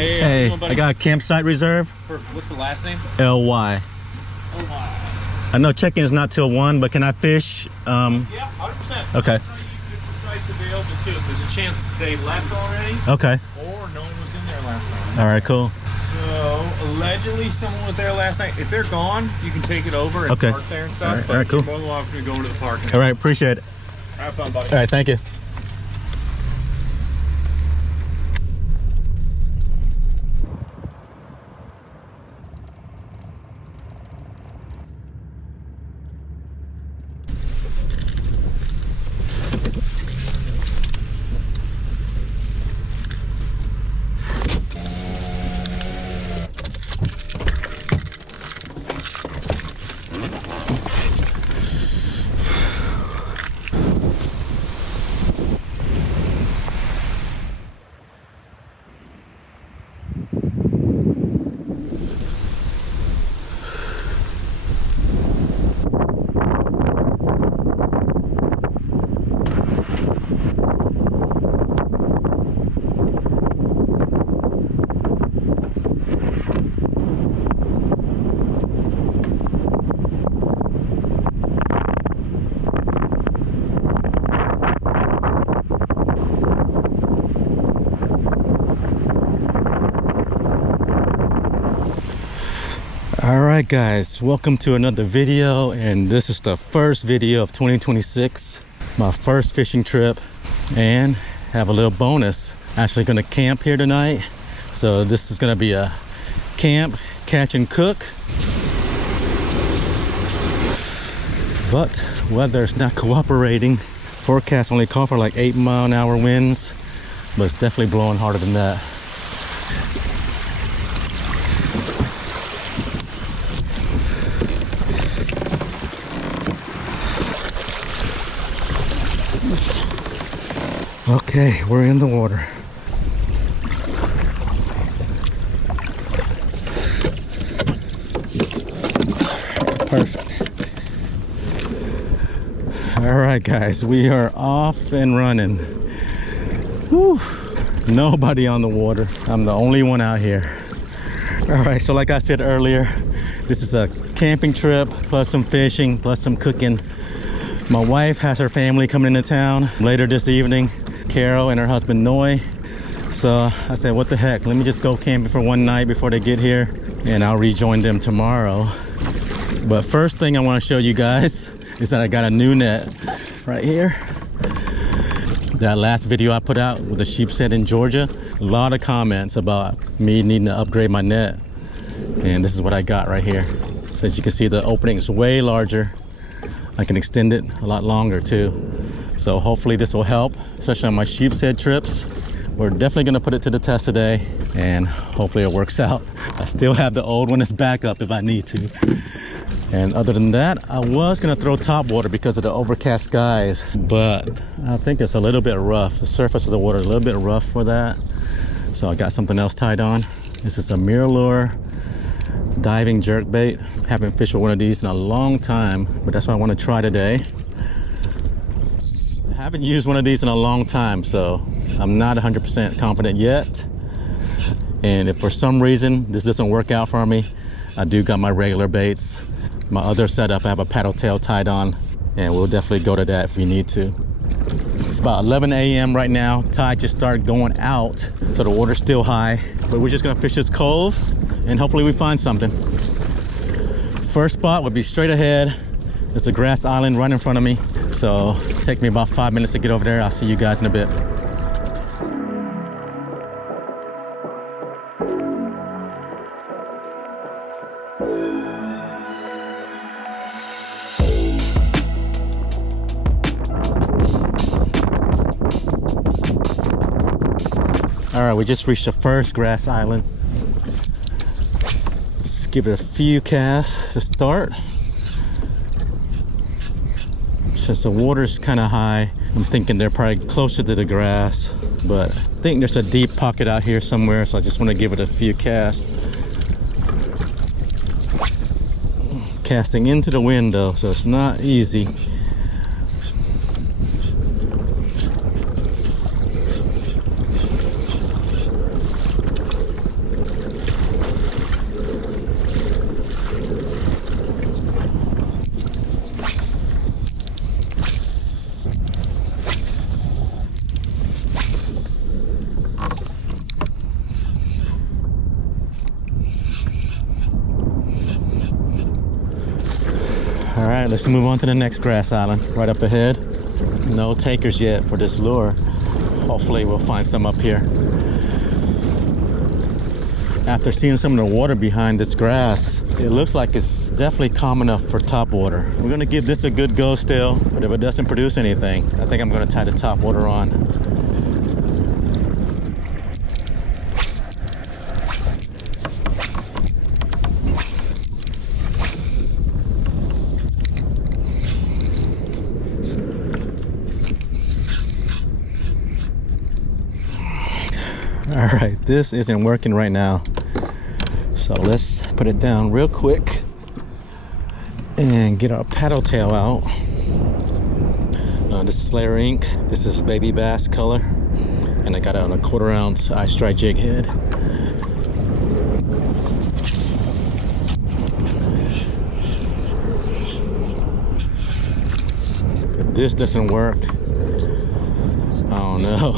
Hey, I got a campsite reserve. What's the last name? LY. I know check-in is not till 1, but can I fish? Yeah, 100%. Okay. That's how you get the sites available too. There's a chance they left already. Okay. Or no one was in there last night. All right, cool. So allegedly someone was there last night. If they're gone, you can take it over and park there and stuff. All right, cool. You're more than welcome to go into the park now. All right, appreciate it. Have fun, buddy. All right, thank you. Alright guys, welcome to another video, and this is the first video of 2026, my first fishing trip, and have a little bonus. Actually gonna camp here tonight, so this is gonna be a camp, catch and cook, but weather's not cooperating. Forecast only call for like 8-mile-an-hour winds, but it's definitely blowing harder than that. Okay, we're in the water. Perfect. All right, guys, we are off and running. Whew. Nobody on the water. I'm the only one out here. All right, so like I said earlier, this is a camping trip, plus some fishing, plus some cooking. My wife has her family coming into town later this evening, Carol and her husband Noy. So I said, what the heck, let me just go camping for one night before they get here, and I'll rejoin them tomorrow. But first thing I want to show you guys is that I got a new net right here. That last video I put out with the Sheepshead in Georgia, a lot of comments about me needing to upgrade my net, and this is what I got right here. So as you can see, the opening is way larger. I can extend it a lot longer too. So hopefully this will help, especially on my Sheepshead trips. We're definitely gonna put it to the test today, and hopefully it works out. I still have the old one as backup if I need to. And other than that, I was gonna throw top water because of the overcast skies, but I think it's a little bit rough. The surface of the water is a little bit rough for that. So I got something else tied on. This is a MirrOlure diving jerkbait. Haven't fished with one of these in a long time, but that's what I want to try today. I haven't used one of these in a long time, so I'm not 100% confident yet. And if for some reason this doesn't work out for me, I do got my regular baits. My other setup, I have a paddle tail tied on, and we'll definitely go to that if we need to. It's about 11 a.m. right now. Tide just started going out, so the water's still high. But we're just gonna fish this cove, and hopefully we find something. First spot would be straight ahead. There's a grass island right in front of me, so it'll take me about 5 minutes to get over there. I'll see you guys in a bit. All right, we just reached the first grass island. Let's give it a few casts to start. Since the water's kind of high, I'm thinking they're probably closer to the grass, but I think there's a deep pocket out here somewhere, so I just want to give it a few casts. Casting into the wind though, so it's not easy. right, let's move on to the next grass island right up ahead. No takers yet for this lure. Hopefully we'll find some up here. After seeing some of the water behind this grass, it looks like it's definitely calm enough for top water. We're gonna give this a good go still, but if it doesn't produce anything, I think I'm gonna tie the top water on. All right, this isn't working right now. So let's put it down real quick and get our paddle tail out. This is Slayer ink. This is baby bass color. And I got it on a 1/4 ounce eye strike jig head. If this doesn't work, I don't know.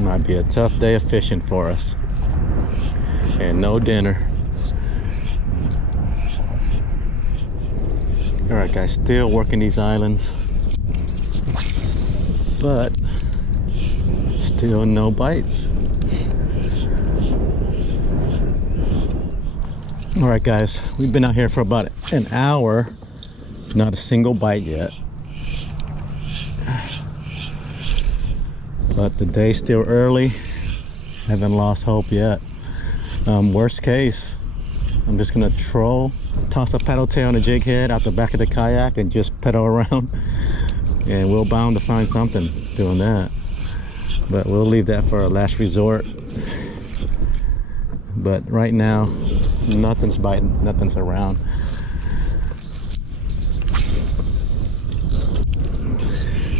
Might be a tough day of fishing for us. And no dinner. Alright guys, still working these islands. But still no bites. Alright guys, we've been out here for about an hour. Not a single bite yet. But the day's still early. Haven't lost hope yet. Worst case, I'm just gonna troll, toss a paddle tail on a jig head out the back of the kayak and just pedal around. And we're bound to find something doing that. But we'll leave that for a last resort. But right now, nothing's biting, nothing's around.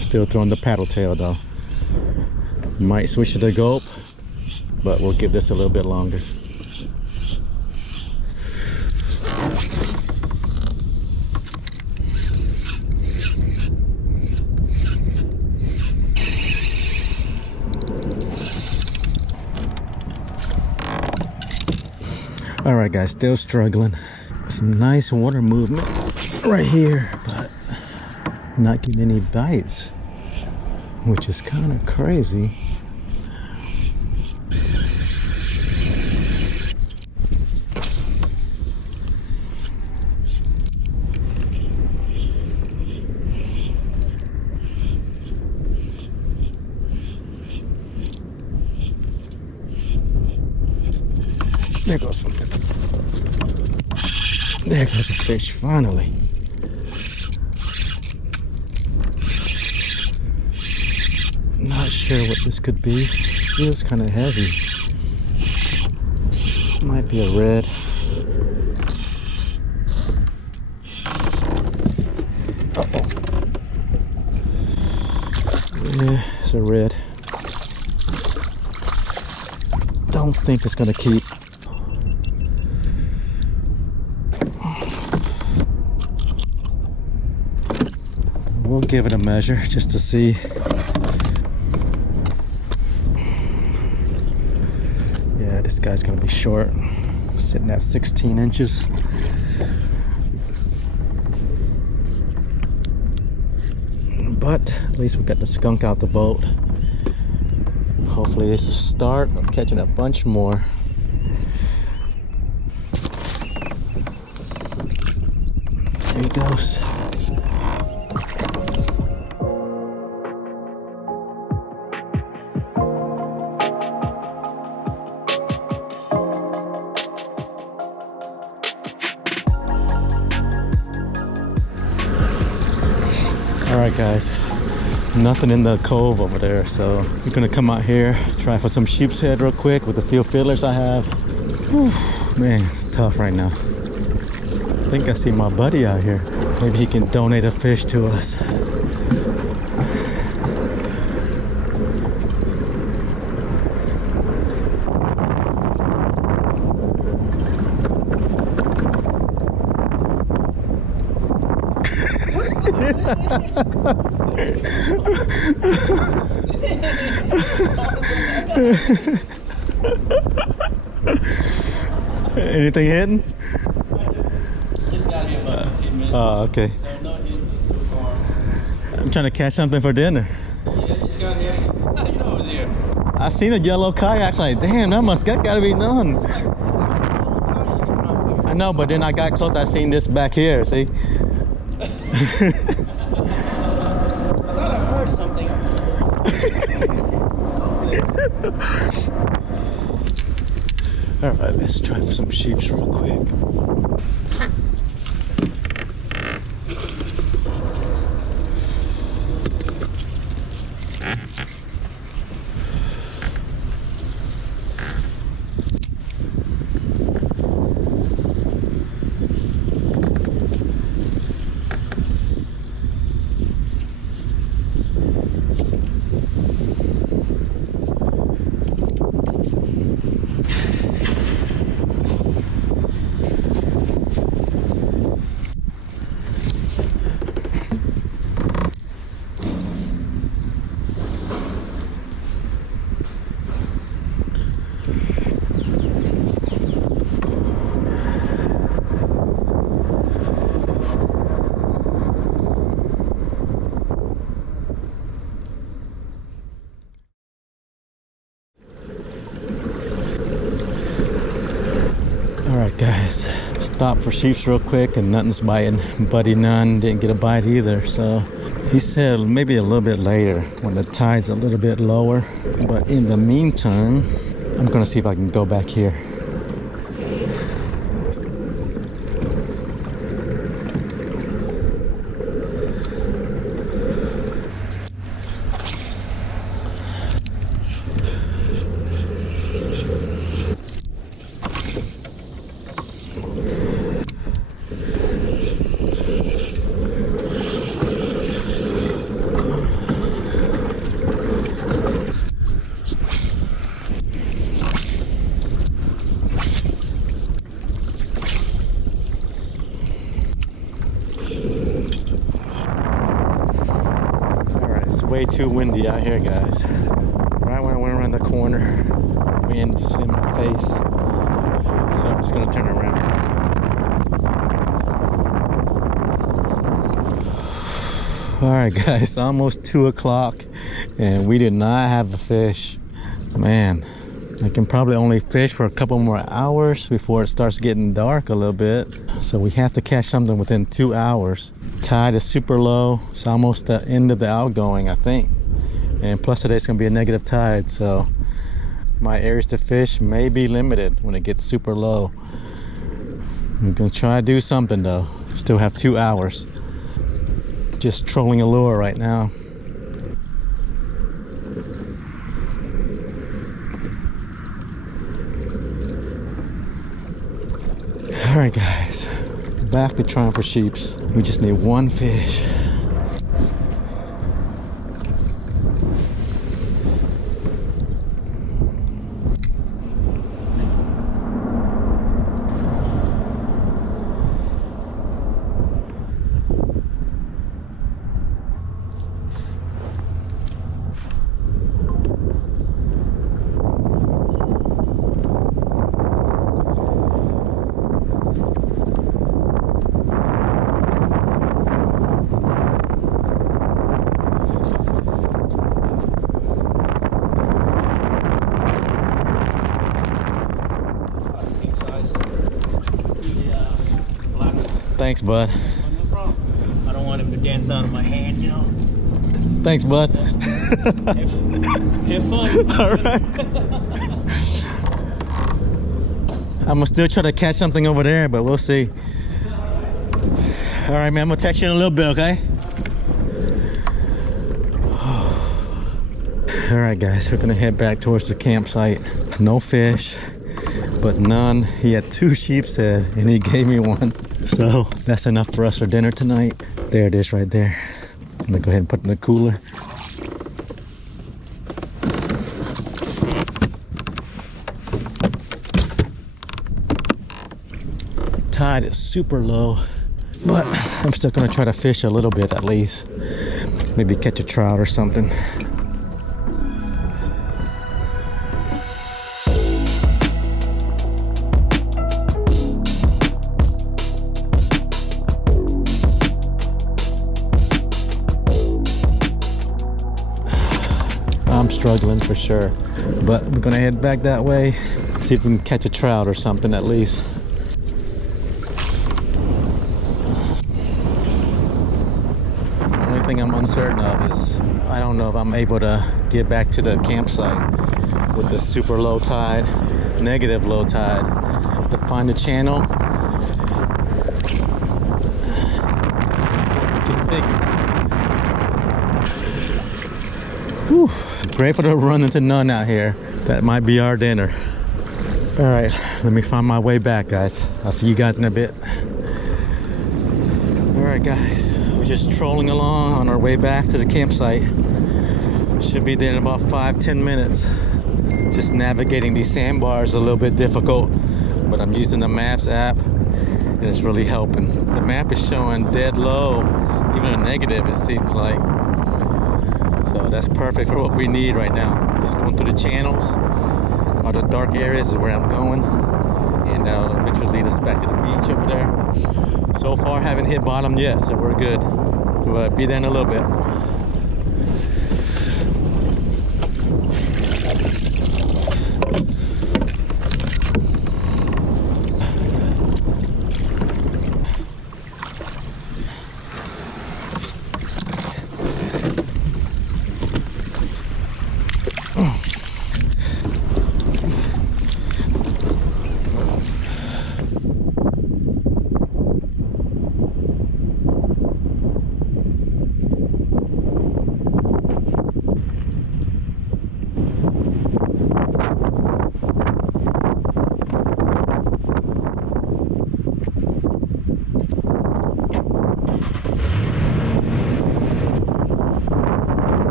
Still throwing the paddle tail though. Might switch to the gulp, but we'll give this a little bit longer. All right guys, still struggling. Some nice water movement right here, but not getting any bites, which is kind of crazy. There goes something. There goes a fish, finally. Not sure what this could be. Feels kind of heavy. Might be a red. Uh-oh. Yeah, it's a red. Don't think it's gonna keep. We'll give it a measure just to see. Yeah, this guy's gonna be short, sitting at 16 inches. But at least we got the skunk out the boat. Hopefully it's a start of catching a bunch more. There he goes. Alright guys, nothing in the cove over there, so we're gonna come out here, try for some sheepshead real quick with the few feelers I have. Whew, man, it's tough right now. I think I see my buddy out here. Maybe he can donate a fish to us. Anything hidden? Just got here about 15 minutes. Oh, okay. No hidden so far. I'm trying to catch something for dinner. Yeah, just got here. How you know I was here? I seen a yellow kayak. Like, damn, that gotta be none. I know, but then I got close. I seen this back here. See? I thought I heard something. All right, let's try for some sheeps real quick. Alright guys, stopped for sheeps real quick and nothing's biting. Buddy none didn't get a bite either, so he said maybe a little bit later when the tide's a little bit lower. But in the meantime, I'm gonna see if I can go back here. Way too windy out here, guys. Right when I went around the corner, wind just in my face. So I'm just gonna turn around. Alright guys, almost 2 o'clock and we did not have a fish. Man, I can probably only fish for a couple more hours before it starts getting dark a little bit. So we have to catch something within 2 hours. Tide is super low. It's almost the end of the outgoing, I think. And plus today's gonna be a negative tide, so my areas to fish may be limited when it gets super low. I'm gonna try to do something though. Still have 2 hours. Just trolling a lure right now. All right, guys, back to trying for sheeps. We just need one fish. Thanks, bud. No problem. I don't want him to dance out of my hand, you know. Thanks, bud. Have fun. All right. I'm gonna still try to catch something over there, but we'll see. All right, man. I'm gonna text you in a little bit, okay? All right, guys. We're gonna head back towards the campsite. No fish, but none. He had 2 sheepshead, and he gave me one. So that's enough for us for dinner tonight. There it is right there. I'm gonna go ahead and put it in the cooler. Tide is super low, but I'm still gonna try to fish a little bit at least. Maybe catch a trout or something. struggling for sure. But we're gonna head back that way, see if we can catch a trout or something at least. The only thing I'm uncertain of is I don't know if I'm able to get back to the campsite with the super low tide, negative low tide. To find the channel, whew, grateful to run into none out here. That might be our dinner. All right, let me find my way back, guys. I'll see you guys in a bit. All right, guys, we're just trolling along on our way back to the campsite. Should be there in about 5-10 minutes. Just navigating these sandbars is a little bit difficult, but I'm using the Maps app and it's really helping. The map is showing dead low, even a negative it seems like. So that's perfect for what we need right now. Just going through the channels. All the dark areas is where I'm going, and that'll eventually lead us back to the beach over there. So far haven't hit bottom yet, so we're good. We'll be there in a little bit.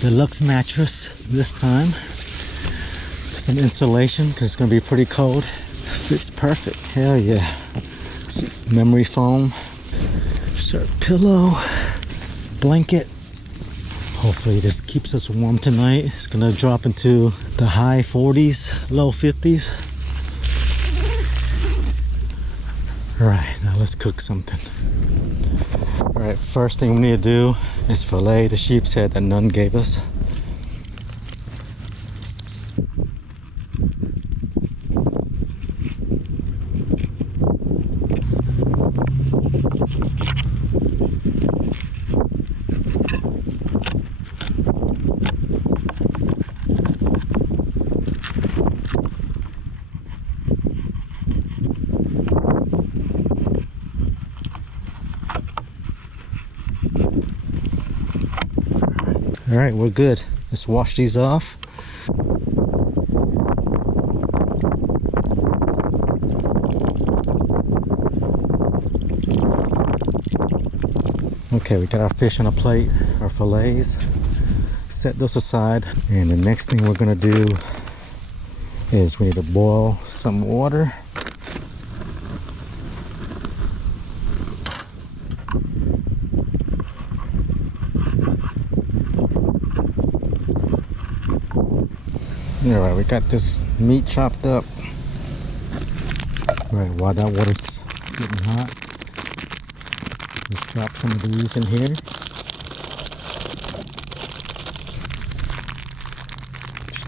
Deluxe mattress this time. Some insulation because it's going to be pretty cold. Fits perfect. Hell yeah. Memory foam. Shirt pillow. Blanket. Hopefully this keeps us warm tonight. It's going to drop into the high 40s, low 50s. Alright, now let's cook something. Alright, first thing we need to do is fillet the sheep's head that Nun gave us. All right, we're good. Let's wash these off. Okay, we got our fish on a plate, our fillets. Set those aside. And the next thing we're gonna do is we need to boil some water. Alright, we got this meat chopped up. Alright, while that water's getting hot, let's drop some of these in here.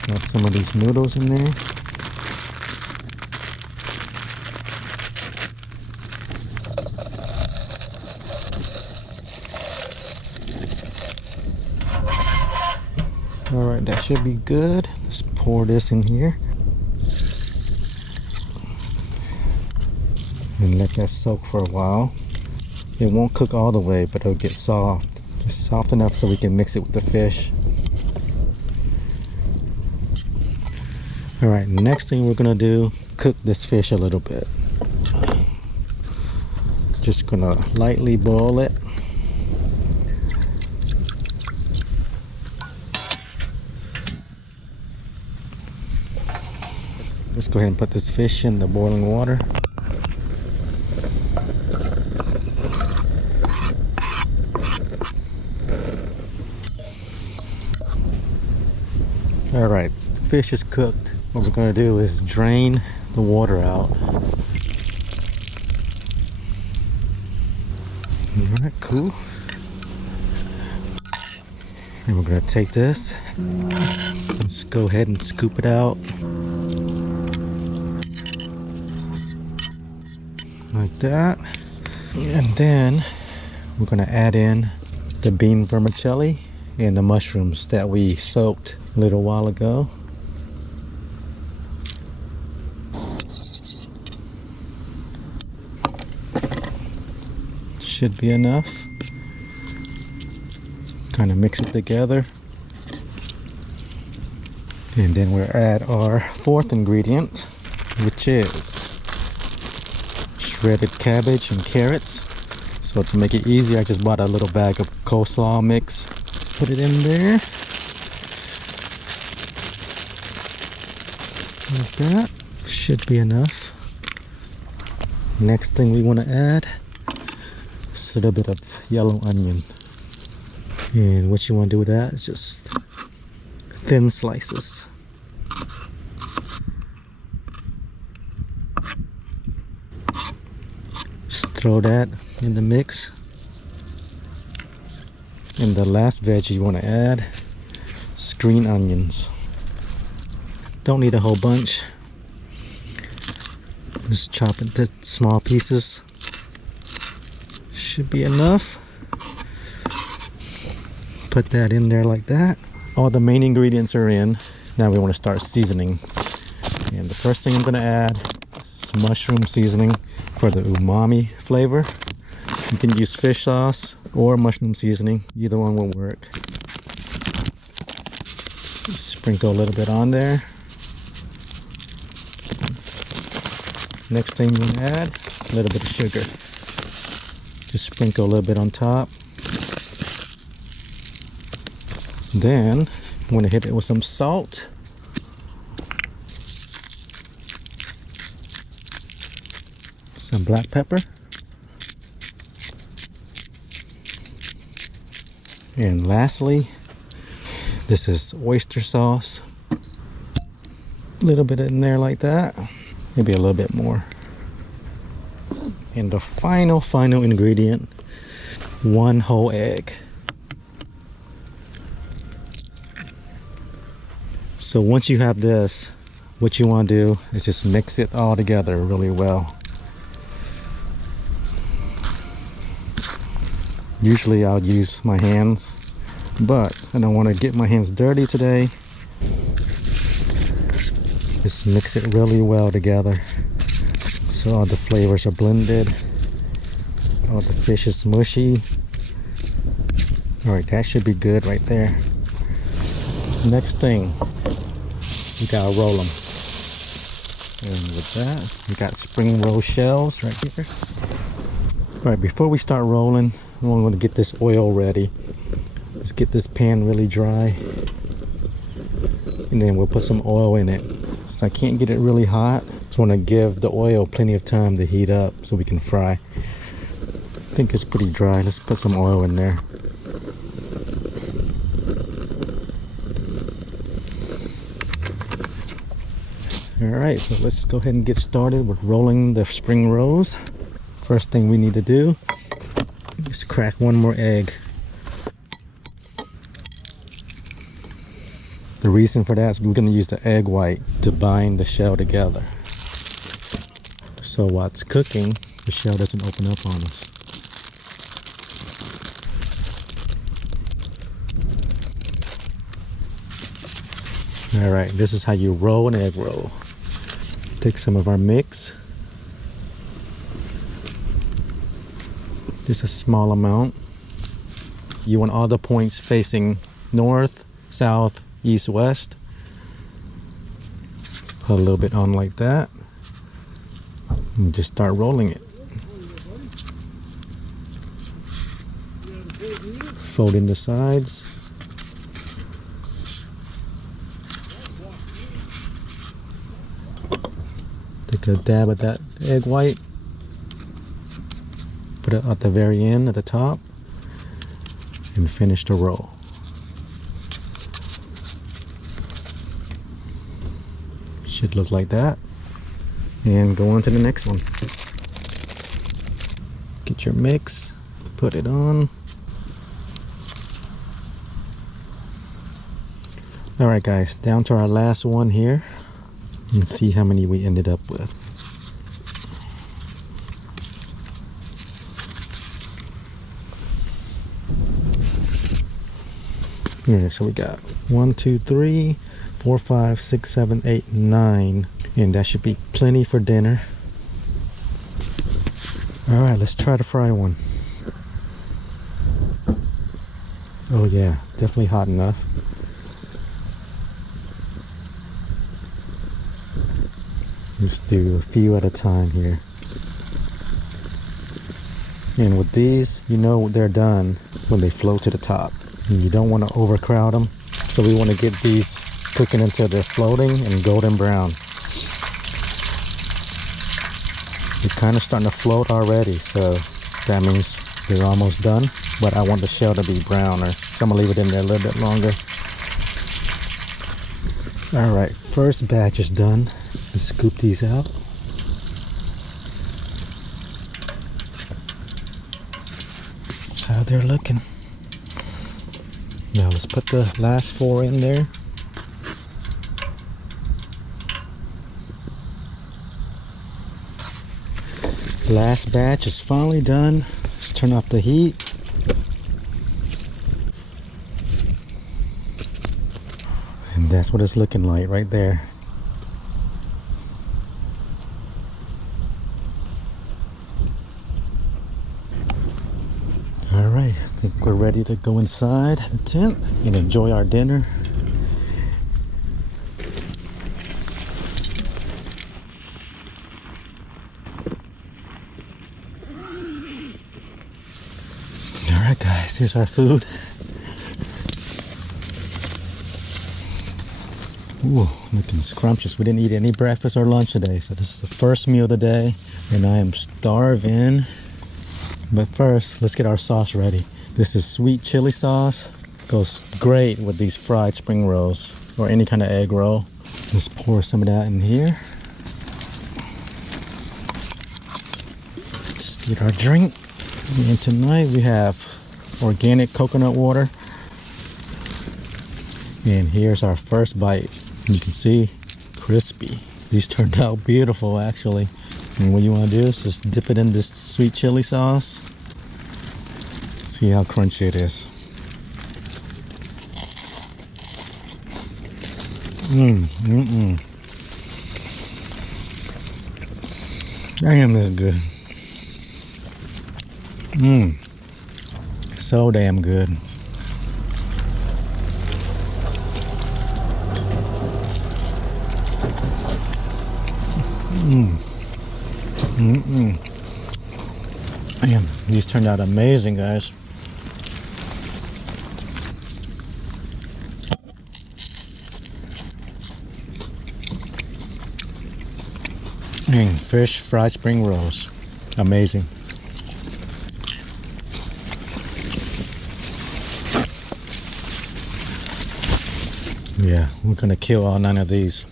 Drop some of these noodles in there. Alright, that should be good. Let's pour this in here and let that soak for a while. It won't cook all the way, but it'll get soft. Just soft enough so we can mix it with the fish. Alright, next thing we're gonna do, cook this fish a little bit. Just gonna lightly boil it. Let's go ahead and put this fish in the boiling water. Alright, fish is cooked. What we're going to do is drain the water out. Alright, cool. And we're going to take this. Let's go ahead and scoop it out. Like that. And then we're going to add in the bean vermicelli and the mushrooms that we soaked a little while ago. Should be enough. Kind of mix it together. And then we'll add our fourth ingredient, which is shredded cabbage and carrots. So to make it easy, I just bought a little bag of coleslaw mix. Put it in there. Like that. Should be enough. Next thing we want to add is a little bit of yellow onion. And what you want to do with that is just thin slices. Just throw that in the mix. And the last veg you want to add is green onions. Don't need a whole bunch. Just chop it into small pieces. Should be enough. Put that in there like that. All the main ingredients are in. Now we want to start seasoning. And the first thing I'm going to add is mushroom seasoning for the umami flavor. You can use fish sauce or mushroom seasoning. Either one will work. Sprinkle a little bit on there. Next thing you want to add, a little bit of sugar. Just sprinkle a little bit on top. Then I'm going to hit it with some salt. Some black pepper. And lastly, this is oyster sauce. A little bit in there like that. Maybe a little bit more. And the final ingredient, 1 whole egg. So once you have this, what you want to do is just mix it all together really well. Usually I'll use my hands, but I don't want to get my hands dirty today. Just mix it really well together so all the flavors are blended. All the fish is mushy. Alright, that should be good right there. Next thing, we gotta roll them. And with that, we got spring roll shells right here. Alright, before we start rolling, I'm going to get this oil ready. Let's get this pan really dry. And then we'll put some oil in it. So I can't get it really hot. Just want to give the oil plenty of time to heat up so we can fry. I think it's pretty dry. Let's put some oil in there. Alright, so let's go ahead and get started with rolling the spring rolls. First thing we need to do is crack one more egg. The reason for that is we're going to use the egg white to bind the shell together. So while it's cooking, the shell doesn't open up on us. Alright, this is how you roll an egg roll. Take some of our mix. Just a small amount. You want all the points facing north, south, east, west. Put a little bit on like that. And just start rolling it. Fold in the sides. Take a dab at that egg white. Put it at the very end, at the top. And finish the roll. Should look like that. And go on to the next one. Get your mix. Put it on. Alright guys, down to our last one here. And see how many we ended up with. Yeah, so we got 1, 2, 3, 4, 5, 6, 7, 8, 9. And that should be plenty for dinner. Alright, let's try to fry one. Oh yeah, definitely hot enough. Let's do a few at a time here. And with these, you know they're done when they float to the top. And you don't want to overcrowd them. So we want to get these cooking until they're floating and golden brown. They're kind of starting to float already, so that means they're almost done. But I want the shell to be browner, so I'm going to leave it in there a little bit longer. Alright, first batch is done. Let's scoop these out. How they're looking. Now let's put the last 4 in there. Last batch is finally done. Let's turn off the heat. And that's what it's looking like right there. Alright, I think we're ready to go inside the tent and enjoy our dinner. Alright guys, here's our food. Ooh, looking scrumptious. We didn't eat any breakfast or lunch today, so this is the first meal of the day, and I am starving. But first, let's get our sauce ready. This is sweet chili sauce. Goes great with these fried spring rolls or any kind of egg roll. Let's pour some of that in here. Let's get our drink. And tonight we have organic coconut water. And here's our first bite. You can see, crispy. These turned out beautiful actually. And what you want to do is just dip it in this sweet chili sauce. See how crunchy it is. Damn, that's good. So damn good. Man, these turned out amazing, guys. And fish fried spring rolls. Amazing. Yeah, we're gonna kill all 9 of these.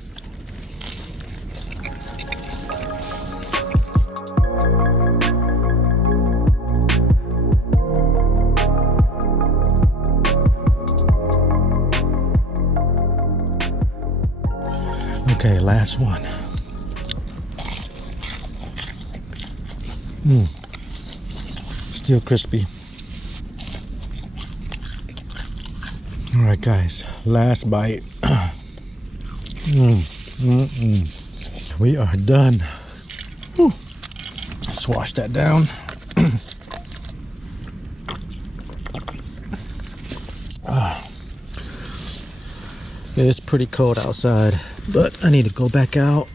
Okay, last one. Still crispy. All right, guys, last bite. We are done. Let's wash that down. is pretty cold outside, but I need to go back out,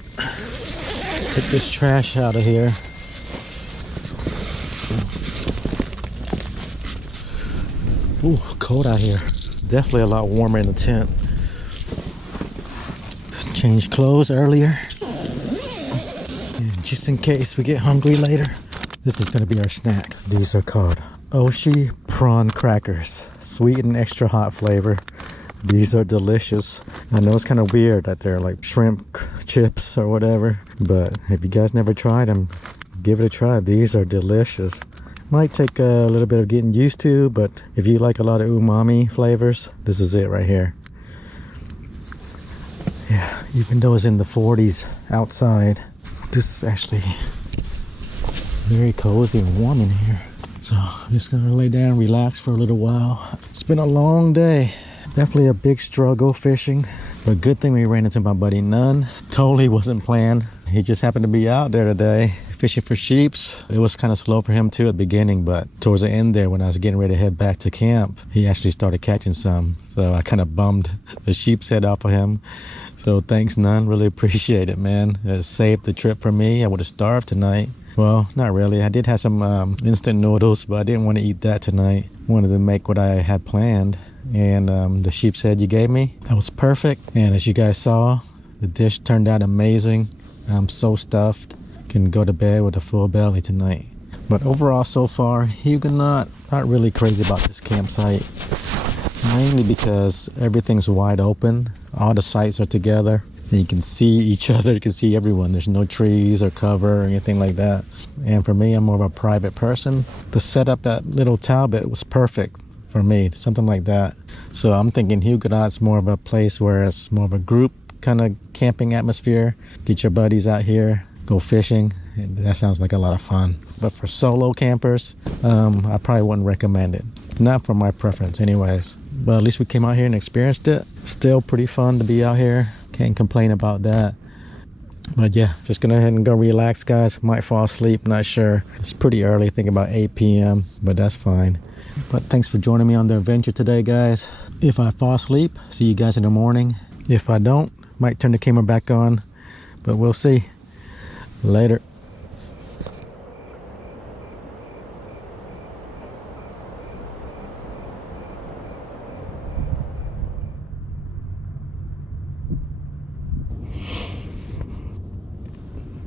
take this trash out of here. Ooh, cold out here. Definitely a lot warmer in the tent. Change clothes earlier. And just in case we get hungry later, this is going to be our snack. These are called Oshi prawn crackers. Sweet and extra hot flavor. These are delicious. I know it's kind of weird that they're like shrimp chips or whatever, but if you guys never tried them, give it a try. These are delicious. Might take a little bit of getting used to, but if you like a lot of umami flavors, this is it right here. Yeah, even though it's in the 40s outside, this is actually very cozy and warm in here. So I'm just gonna lay down and relax for a little while. It's been a long day. Definitely a big struggle fishing, but good thing we ran into my buddy Nunn. Totally wasn't planned. He just happened to be out there today fishing for sheeps. It was kind of slow for him too at the beginning, but towards the end there when I was getting ready to head back to camp, he actually started catching some. So I kind of bummed the sheep's head off of him. So thanks, Nunn. Really appreciate it, man. It saved the trip for me. I would have starved tonight. Well, not really. I did have some instant noodles, but I didn't want to eat that tonight. I wanted to make what I had planned. And the sheep's head you gave me, that was perfect. And as you guys saw, the dish turned out amazing. I'm so stuffed. Can go to bed with a full belly tonight. But overall so far, Huguenot, not really crazy about this campsite. Mainly because everything's wide open. All the sites are together. And you can see each other, you can see everyone. There's no trees or cover or anything like that. And for me, I'm more of a private person. To set up that little Talbot was perfect for me, something like that. So I'm thinking Huguenot's more of a place where it's more of a group kind of camping atmosphere. Get your buddies out here, go fishing, and that sounds like a lot of fun. But for solo campers, I probably wouldn't recommend it. Not for my preference anyways. But at least we came out here and experienced it. Still pretty fun to be out here. Can't complain about that. But yeah, just gonna go ahead and go relax, guys. Might fall asleep, not sure. It's pretty early, I think about 8 p.m., but that's fine. But thanks for joining me on the adventure today, guys. If I fall asleep, see you guys in the morning. If I don't, might turn the camera back on, but we'll see. Later.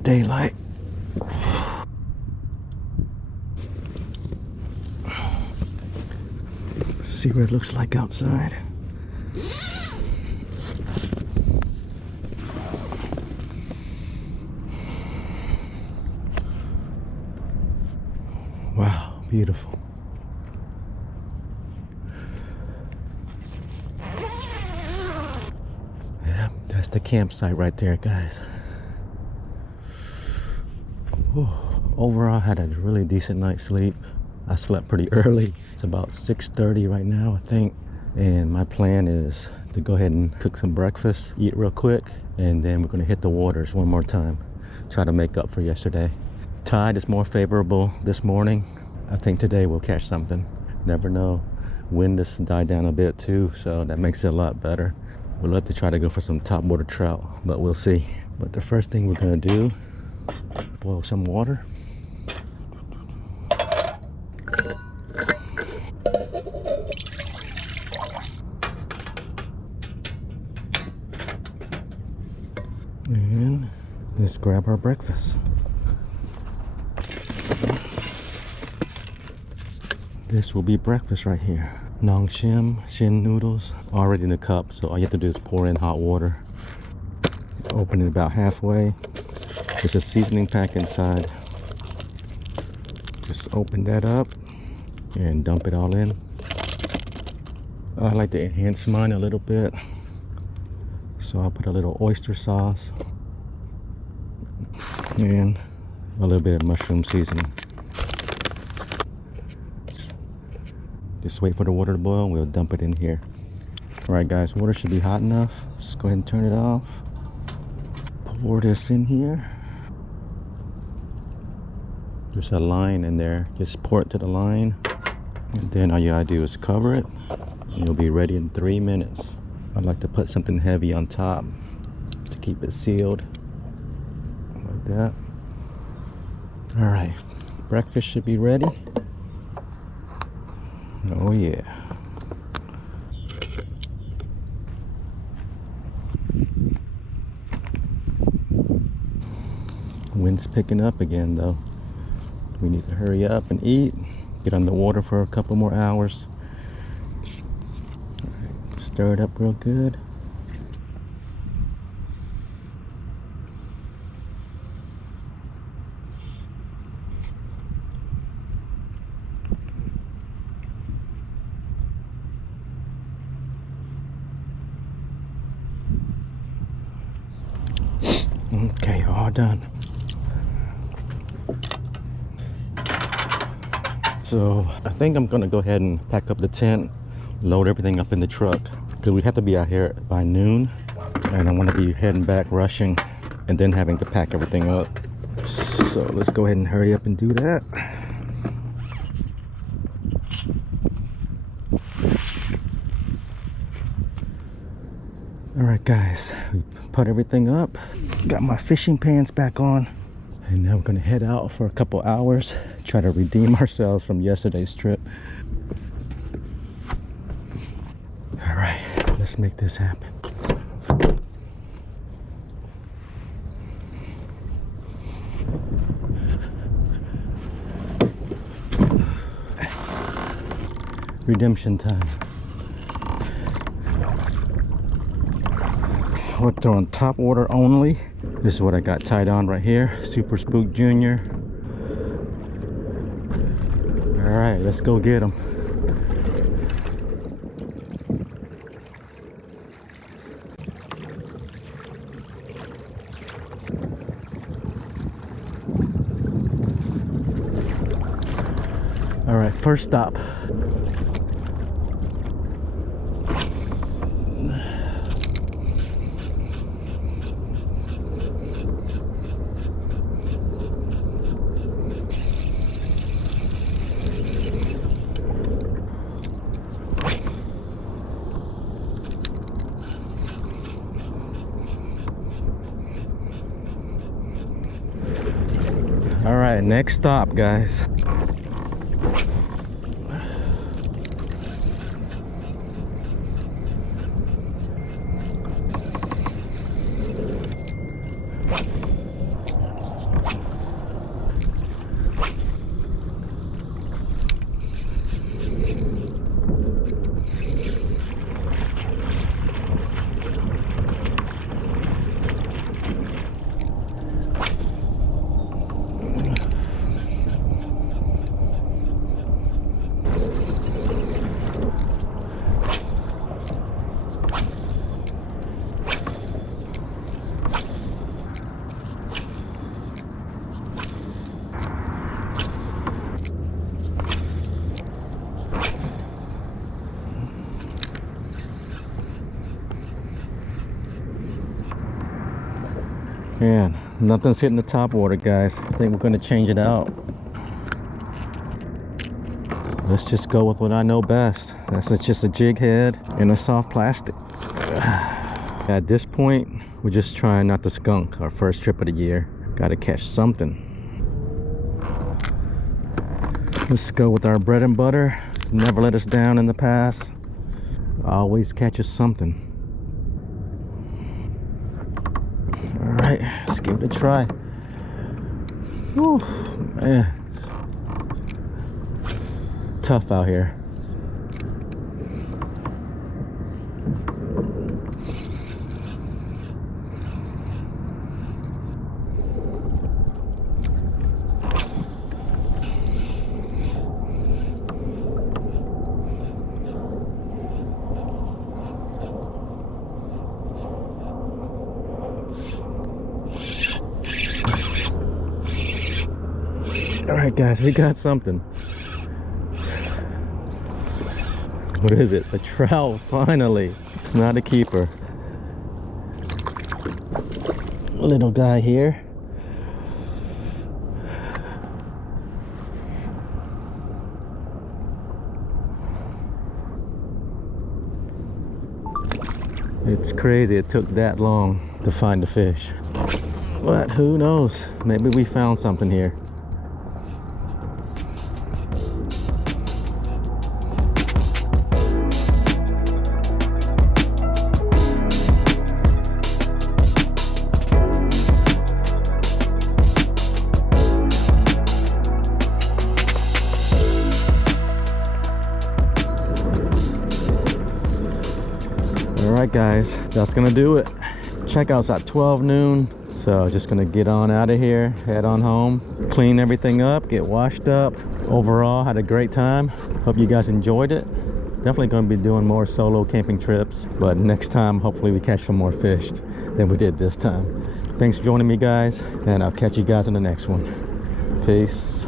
Daylight. See what it looks like outside. Wow, beautiful. Yep, that's the campsite right there, guys. Whew. Overall, I had a really decent night's sleep. I slept pretty early. It's about 6:30 right now, I think. And my plan is to go ahead and cook some breakfast, eat real quick, and then we're gonna hit the waters one more time. Try to make up for yesterday. Tide is more favorable this morning. I think today we'll catch something. Never know. Wind has died down a bit too, so that makes it a lot better. We'll have to try to go for some topwater trout, but we'll see. But the first thing we're gonna do, boil some water. And let's grab our breakfast. This will be breakfast right here. Nong shim, shin noodles, already in the cup, so all you have to do is pour in hot water. Open it about halfway. There's a seasoning pack inside. Just open that up and dump it all in. I like to enhance mine a little bit, so I'll put a little oyster sauce and a little bit of mushroom seasoning. Just wait for the water to boil and we'll dump it in here. Alright guys, water should be hot enough. Just go ahead and turn it off. Pour this in here. There's a line in there. Just pour it to the line. And then all you gotta do is cover it. And you'll be ready in 3 minutes. I'd like to put something heavy on top to keep it sealed like that. All right, breakfast should be ready. Oh yeah. Wind's picking up again though. We need to hurry up and eat, get on the water for a couple more hours. All right, stir it up real good. Okay, all done. So I think I'm gonna go ahead and pack up the tent, load everything up in the truck, because we have to be out here by noon, and I want to be heading back rushing and then having to pack everything up. So let's go ahead and hurry up and do that. All right guys, we put everything up, got my fishing pants back on, and now we're gonna head out for a couple hours, try to redeem ourselves from yesterday's trip. All right, let's make this happen. Redemption time. We're on top water only. This is what I got tied on right here. Super Spook Jr. All right, let's go get them. All right, first stop. All right, next stop, guys. Man, nothing's hitting the top water, guys. I think we're gonna change it out. Let's just go with what I know best. That's just a jig head and a soft plastic. At this point, we're just trying not to skunk our first trip of the year. Gotta catch something. Let's go with our bread and butter. It's never let us down in the past. Always catches something. All right, let's give it a try. Whew, man, it's tough out here. All right, guys, we got something. What is it? A trout, finally. It's not a keeper. Little guy here. It's crazy it took that long to find the fish. But who knows? Maybe we found something here. Alright guys, that's gonna do it. Checkout's at 12 noon. So just gonna get on out of here, head on home, clean everything up, get washed up. Overall, had a great time. Hope you guys enjoyed it. Definitely gonna be doing more solo camping trips, but next time, hopefully we catch some more fish than we did this time. Thanks for joining me guys, and I'll catch you guys in the next one. Peace.